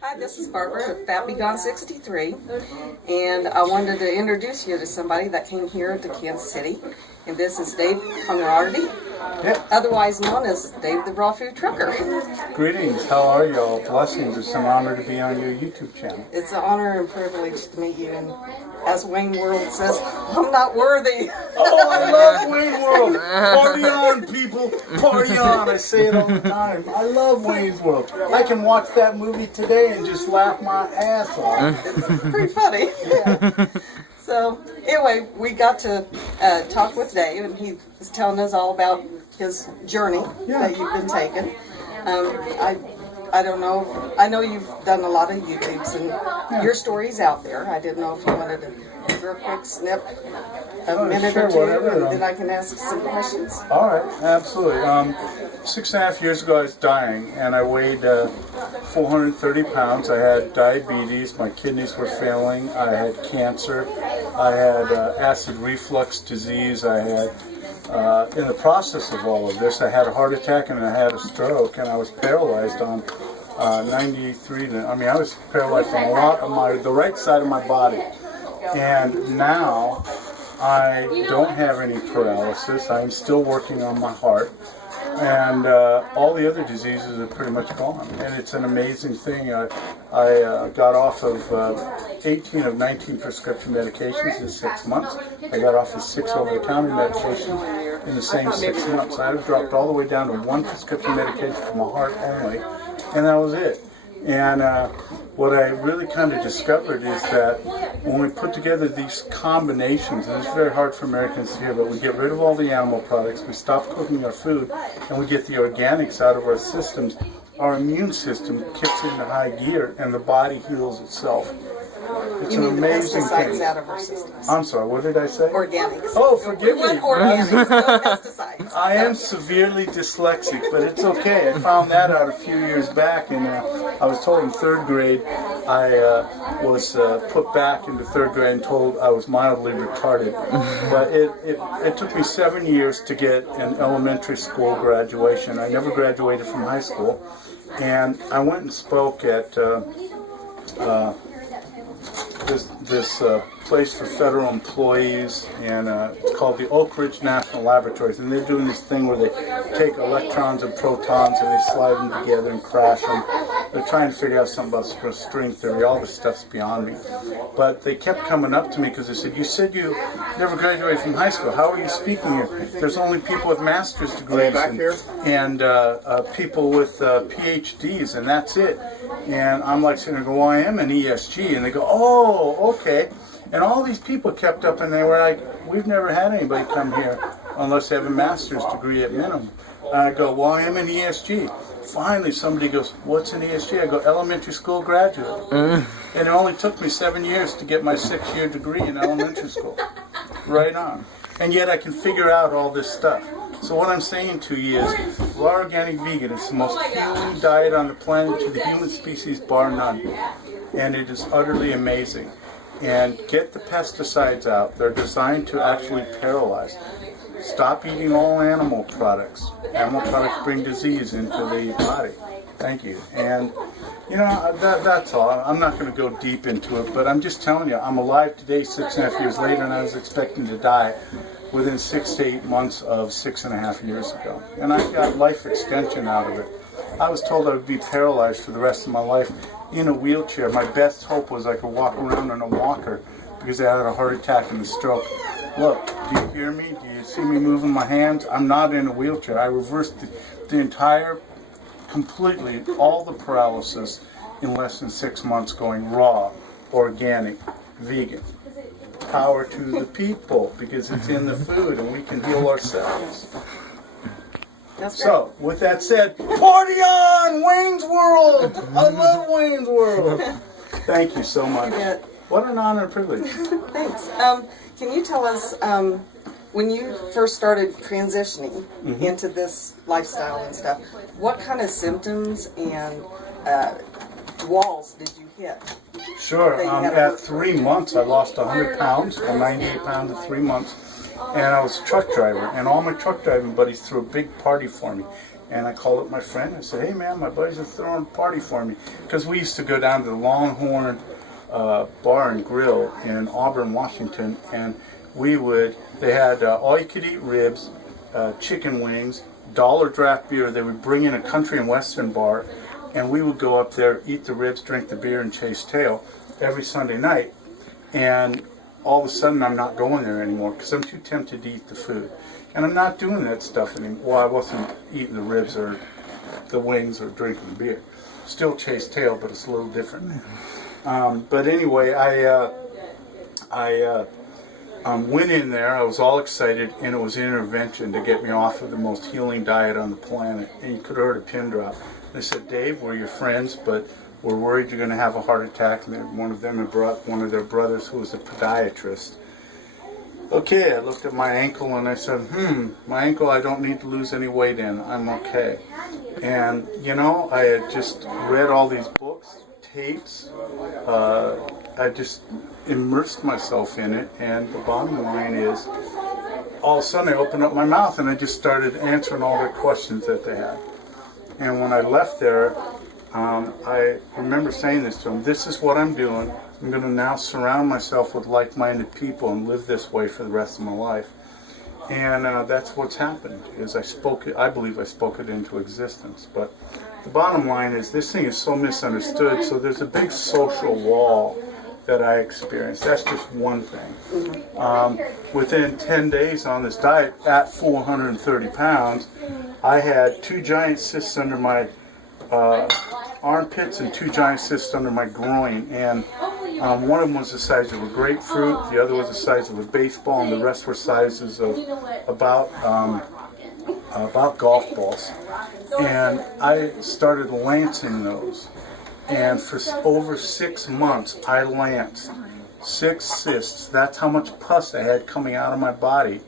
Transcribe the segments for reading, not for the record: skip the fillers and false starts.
Hi, this is Barbara of Fat Be Gone 63, and I wanted to introduce you to somebody that came here to Kansas City, and this is Dave Conradi, otherwise known as Dave the Raw Food Trucker. Greetings, how are you all? Blessings, it's an honor to be on your YouTube channel. It's an honor and privilege to meet you, and as Wayne World says, I'm not worthy. Oh, I love Wayne World! Party on, people! Party on! I say it all the time. I love Wayne's World. I can watch that movie today and just laugh my ass off. It's pretty funny. Yeah. So, anyway, we got to talk with Dave, and he was telling us all about his journey that you've been taking. I don't know. I know you've done a lot of YouTubes, and your story's out there. I didn't know if you wanted to give her a quick snip, a minute or two, and then I can ask some questions. All right, absolutely. 6.5 years ago, I was dying, and I weighed 430 pounds. I had diabetes. My kidneys were failing. I had cancer. I had acid reflux disease. I had, in the process of all of this, I had a heart attack and I had a stroke, and I was paralyzed on 93. I mean, I was paralyzed on a lot of the right side of my body. And now I don't have any paralysis. I'm still working on my heart. And all the other diseases are pretty much gone. And it's an amazing thing. I got off of 18 of 19 prescription medications in 6 months. I got off of 6 over-the-counter medications in the same 6 months. I dropped all the way down to 1 prescription medication for my heart only, and that was it. And what I really kind of discovered is that when we put together these combinations, and it's very hard for Americans to hear, but we get rid of all the animal products, we stop cooking our food, and we get the organics out of our systems, our immune system kicks into high gear and the body heals itself. It's an amazing thing. Out of our systems. I'm sorry, what did I say? Organics. Oh, forgive me. Organics, no pesticides. I am severely dyslexic, but it's okay. I found that out a few years back, and I was told in 3rd grade I was put back into 3rd grade and told I was mildly retarded. But it took me 7 years to get an elementary school graduation. I never graduated from high school, and I went and spoke at this place for federal employees, and it's called the Oak Ridge National Laboratories, and they're doing this thing where they take electrons and protons and they slide them together and crash them. They're trying to figure out something about string theory. All this stuff's beyond me. But they kept coming up to me because they said, you said you never graduated from high school. How are you speaking here? There's only people with master's degrees and people with PhDs, and that's it. And I'm like sitting there going, well, I am an ESG. And they go, oh, okay. And all these people kept up, and they were like, we've never had anybody come here unless they have a master's degree at minimum. And I go, well, I am an ESG. Finally, somebody goes, what's an ESG? I go, elementary school graduate. And it only took me 7 years to get my 6-year degree in elementary school. Right on. And yet I can figure out all this stuff. So what I'm saying to you is, raw organic vegan is the most healing diet on the planet to the human species, bar none. And it is utterly amazing. And get the pesticides out. They're designed to actually paralyze. Stop eating all animal products. Animal products bring disease into the body. Thank you. And, you know, that's all. I'm not going to go deep into it, but I'm just telling you, I'm alive today 6.5 years later, and I was expecting to die within 6 to 8 months of 6.5 years ago. And I got life extension out of it. I was told I would be paralyzed for the rest of my life in a wheelchair. My best hope was I could walk around in a walker because I had a heart attack and a stroke. Look, do you hear me? Do you see me moving my hands? I'm not in a wheelchair. I reversed the entire, completely, all the paralysis in less than 6 months, going raw, organic, vegan. Power to the people, because it's in the food and we can heal ourselves. So, with that said, party on, Wayne's World! I love Wayne's World! Thank you so much. What an honor and privilege. Thanks. Can you tell us, when you first started transitioning into this lifestyle and stuff, what kind of symptoms and walls did you hit? Sure. At 3 months, I lost 100 pounds, or 98 pounds in 3 months. And I was a truck driver, and all my truck driving buddies threw a big party for me. And I called up my friend and said, hey man, my buddies are throwing a party for me. Because we used to go down to the Longhorn Bar and Grill in Auburn, Washington, and they had all you could eat ribs, chicken wings, dollar draft beer. They would bring in a country and western bar, and we would go up there, eat the ribs, drink the beer, and chase tail every Sunday night. And all of a sudden I'm not going there anymore because I'm too tempted to eat the food. And I'm not doing that stuff anymore. Well, I wasn't eating the ribs or the wings or drinking the beer. Still chase tail, but it's a little different now. But anyway, I went in there. I was all excited, and it was an intervention to get me off of the most healing diet on the planet. And you could have heard a pin drop. They said, Dave, we're your friends, but we're worried you're going to have a heart attack. And one of them had brought one of their brothers who was a podiatrist. Okay, I looked at my ankle and I said, my ankle, I don't need to lose any weight in. I'm okay. And, you know, I had just read all these books, tapes. I just immersed myself in it. And the bottom line is, all of a sudden I opened up my mouth and I just started answering all their questions that they had. And when I left there, I remember saying this to them, this is what I'm doing. I'm going to now surround myself with like-minded people and live this way for the rest of my life. And that's what's happened, is I believe I spoke it into existence. But the bottom line is this thing is so misunderstood, so there's a big social wall that I experienced. That's just one thing. Within 10 days on this diet, at 430 pounds, I had 2 giant cysts under my armpits and 2 giant cysts under my groin, and one of them was the size of a grapefruit, the other was the size of a baseball, and the rest were sizes of about golf balls. And I started lancing those, and for over 6 months I lanced 6 cysts. That's how much pus I had coming out of my body.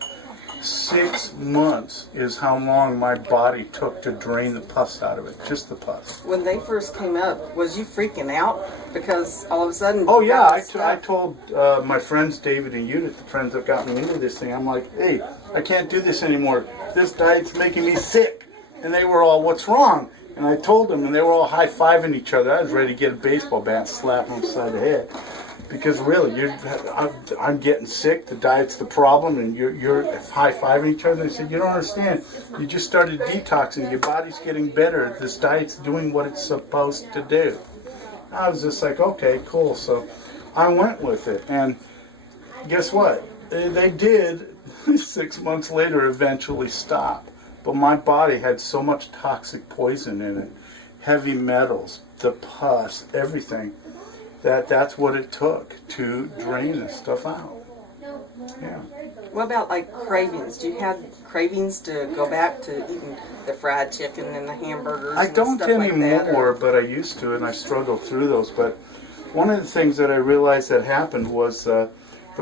6 months is how long my body took to drain the pus out of it, just the pus. When they first came up, was you freaking out? Because all of a sudden... Oh yeah, I told my friends, David and Judith, the friends that got me into this thing, I'm like, hey, I can't do this anymore. This diet's making me sick. And they were all, what's wrong? And I told them, and they were all high-fiving each other. I was ready to get a baseball bat and slap them upside the head. Because really, I'm getting sick, the diet's the problem, and you're high-fiving each other. They said, you don't understand. You just started detoxing. Your body's getting better. This diet's doing what it's supposed to do. I was just like, okay, cool. So I went with it. And guess what? They did, 6 months later, eventually stop. But my body had so much toxic poison in it, heavy metals, the pus, everything. That's what it took to drain this stuff out. Yeah. What about like cravings? Do you have cravings to go back to eating the fried chicken and the hamburgers? I don't and stuff anymore, like that, but I used to, and I struggled through those. But one of the things that I realized that happened was the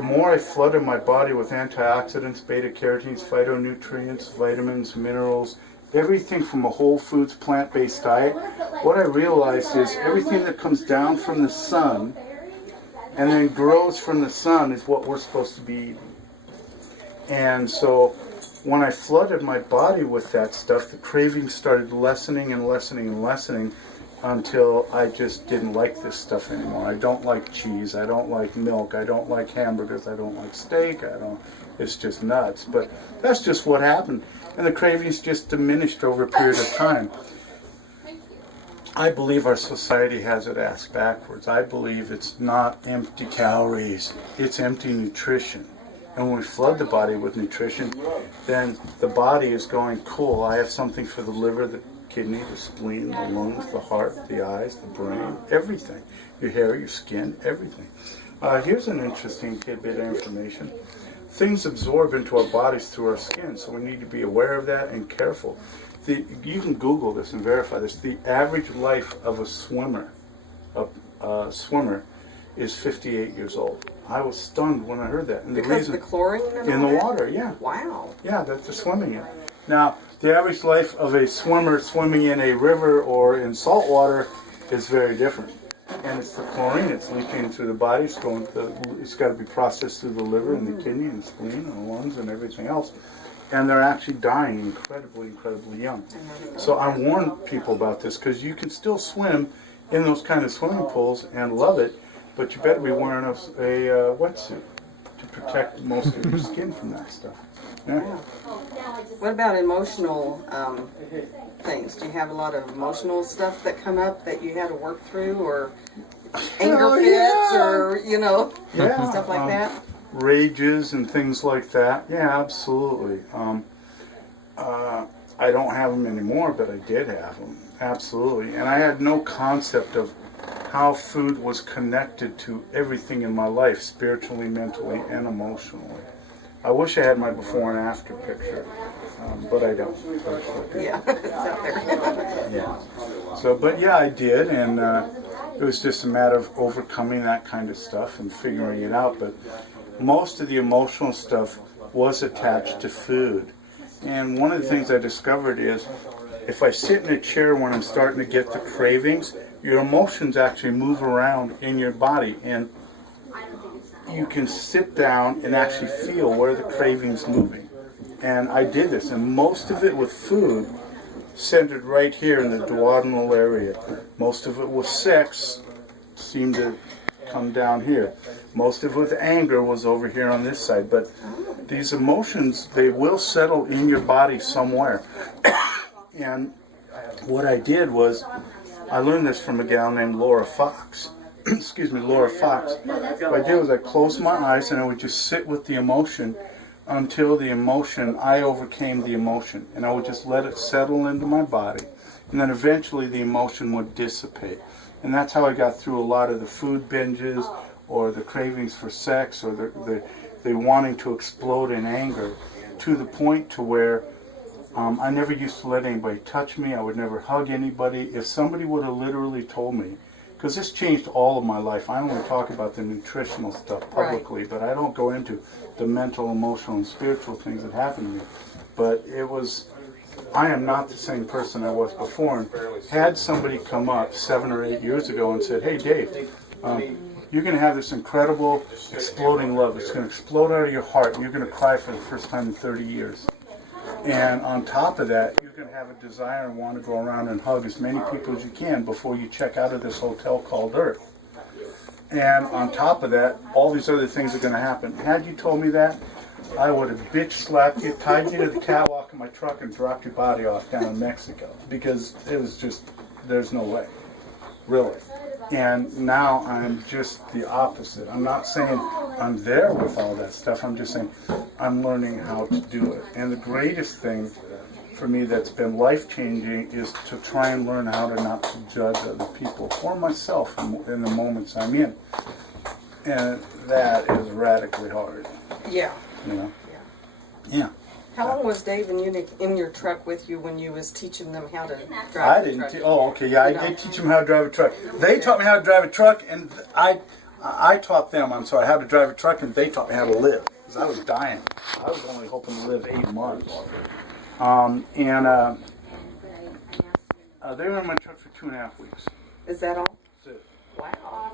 more I flooded my body with antioxidants, beta-carotenes, phytonutrients, vitamins, minerals, everything from a whole foods plant-based diet, what I realized is everything that comes down from the sun and then grows from the sun is what we're supposed to be eating. And so when I flooded my body with that stuff, the cravings started lessening and lessening and lessening until I just didn't like this stuff anymore. I don't like cheese, I don't like milk, I don't like hamburgers, I don't like steak, it's just nuts. But that's just what happened. And the cravings just diminished over a period of time. I believe our society has it ass backwards. I believe it's not empty calories, it's empty nutrition. And when we flood the body with nutrition, then the body is going, cool, I have something for the liver, the kidney, the spleen, the lungs, the heart, the eyes, the brain, everything. Your hair, your skin, everything. Here's an interesting tidbit of information. Things absorb into our bodies through our skin, so we need to be aware of that and careful. You can Google this and verify this. The average life of a swimmer is 58 years old. I was stunned when I heard that. And because the chlorine in the water, yeah. Wow. Yeah, that they're swimming in. Now, the average life of a swimmer swimming in a river or in salt water is very different. And it's the chlorine, it's leaking through the body, it's got to be processed through the liver and the kidney and the spleen and the lungs and everything else. and they're actually dying incredibly young. So I warn people about this because you can still swim in those kind of swimming pools and love it, but you better be wearing a wetsuit to protect most of your skin from that stuff. Yeah. What about emotional things? Do you have a lot of emotional stuff that come up that you had to work through, or anger fits, or stuff like that? Rages and things like that. Yeah, absolutely. I don't have them anymore, but I did have them. Absolutely. And I had no concept of how food was connected to everything in my life, spiritually, mentally, and emotionally. I wish I had my before and after picture, but I don't. Yeah, it's out there. Yeah. So, but yeah, I did, and it was just a matter of overcoming that kind of stuff and figuring it out. But most of the emotional stuff was attached to food. And one of the things I discovered is if I sit in a chair when I'm starting to get the cravings, your emotions actually move around in your body, and you can sit down and actually feel where the craving's moving. And I did this, and most of it with food centered right here in the duodenal area. Most of it with sex seemed to come down here. Most of it with anger was over here on this side. But these emotions, they will settle in your body somewhere. And what I did was, I learned this from a gal named Laura Fox. Excuse me, Laura Fox. What I did was I closed my eyes and I would just sit with the emotion until the emotion, I overcame the emotion. And I would just let it settle into my body. And then eventually the emotion would dissipate. And that's how I got through a lot of the food binges or the cravings for sex or the wanting to explode in anger, to the point to where I never used to let anybody touch me. I would never hug anybody. If somebody would have literally told me, because this changed all of my life. I only talk about the nutritional stuff publicly, but I don't go into the mental, emotional, and spiritual things that happened to me. But it was, I am not the same person I was before. And had somebody come up 7 or 8 years ago and said, "Hey Dave, you're going to have this incredible exploding love. It's going to explode out of your heart, and you're going to cry for the first time in 30 years. And on top of that, you're going to have a desire and want to go around and hug as many people as you can before you check out of this hotel called Earth. And on top of that, all these other things are going to happen." Had you told me that, I would have bitch slapped you, tied you to the catwalk in my truck, and dropped your body off down in Mexico. Because it was just, there's no way. Really. And now I'm just the opposite. I'm not saying I'm there with all that stuff. I'm just saying I'm learning how to do it. And the greatest thing for me that's been life-changing is to try and learn how to not to judge other people or myself in the moments I'm in. And that is radically hard. Yeah. You know? Yeah. How long was Dave and you in your truck with you when you was teaching them how to drive I the didn't. truck? I did teach them how to drive a truck. They taught me how to drive a truck, and I taught them, how to drive a truck, and they taught me how to live. Because I was dying. I was only hoping to live 8 months. They were in my truck for 2.5 weeks. Is that all? That's it. Wow.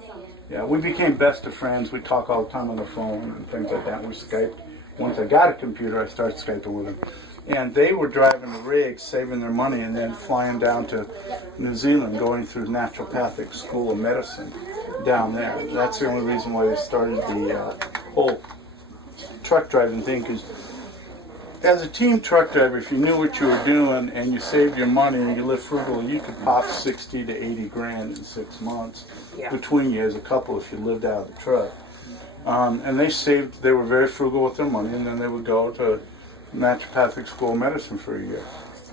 Yeah, we became best of friends. We talk all the time on the phone and things like that. We Skyped. Once I got a computer, I started Skyping with them. And they were driving the rigs, saving their money, and then flying down to New Zealand, going through Naturopathic School of Medicine down there. That's the only reason why they started the whole truck driving thing, because as a team truck driver, if you knew what you were doing and you saved your money and you lived frugal, you could pop 60 to 80 grand in 6 months between you as a couple if you lived out of the truck. And they were very frugal with their money, and then they would go to Naturopathic School of Medicine for a year.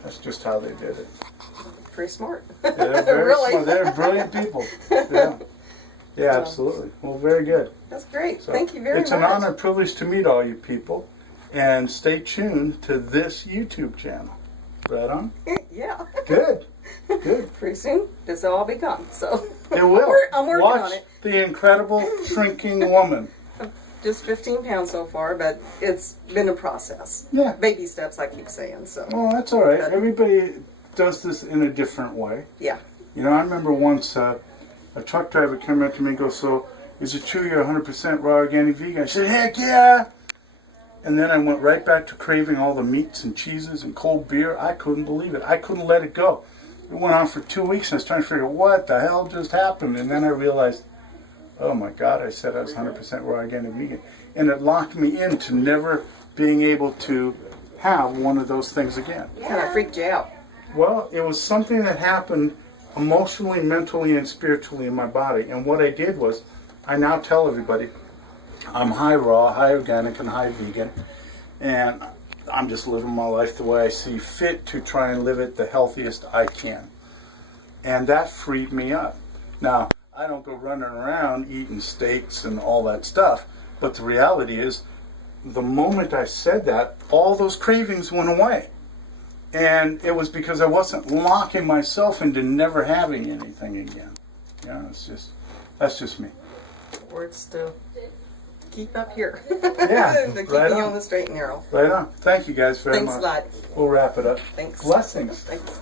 That's just how they did it. Pretty smart. Yeah, they're very Really? smart. They're brilliant people. Yeah, absolutely. Well, very good. That's great. So, Thank you very much. It's an honor and privilege to meet all you people, and stay tuned to this YouTube channel. Right on? Yeah. Good. Good. Pretty soon, this will all be gone. So It will. I'm working Watch on it. The incredible shrinking woman. Just 15 pounds so far, but it's been a process. Yeah. Baby steps, I keep saying. So. Well, that's all right. Everybody does this in a different way. Yeah. You know, I remember once a truck driver came up to me and goes, "So, is it true you're 100% raw organic vegan?" I said, "Heck yeah!" And then I went right back to craving all the meats and cheeses and cold beer. I couldn't believe it. I couldn't let it go. It went on for 2 weeks, and I was trying to figure out what the hell just happened. And then I realized, oh my God, I said I was 100% raw organic vegan. And it locked me into never being able to have one of those things again. Kind of freaked you out. Well, it was something that happened emotionally, mentally, and spiritually in my body. And what I did was, I now tell everybody, I'm high raw, high organic, and high vegan. And I'm just living my life the way I see fit to try and live it the healthiest I can. And that freed me up. Now, I don't go running around eating steaks and all that stuff, but the reality is, the moment I said that, all those cravings went away. And it was because I wasn't locking myself into never having anything again. Yeah, that's just me. Words to keep up here. Yeah, To keep right me on. on the straight and narrow. Right on. Thank you guys very Thanks much. a lot. We'll wrap it up. Thanks. Blessings. Thanks.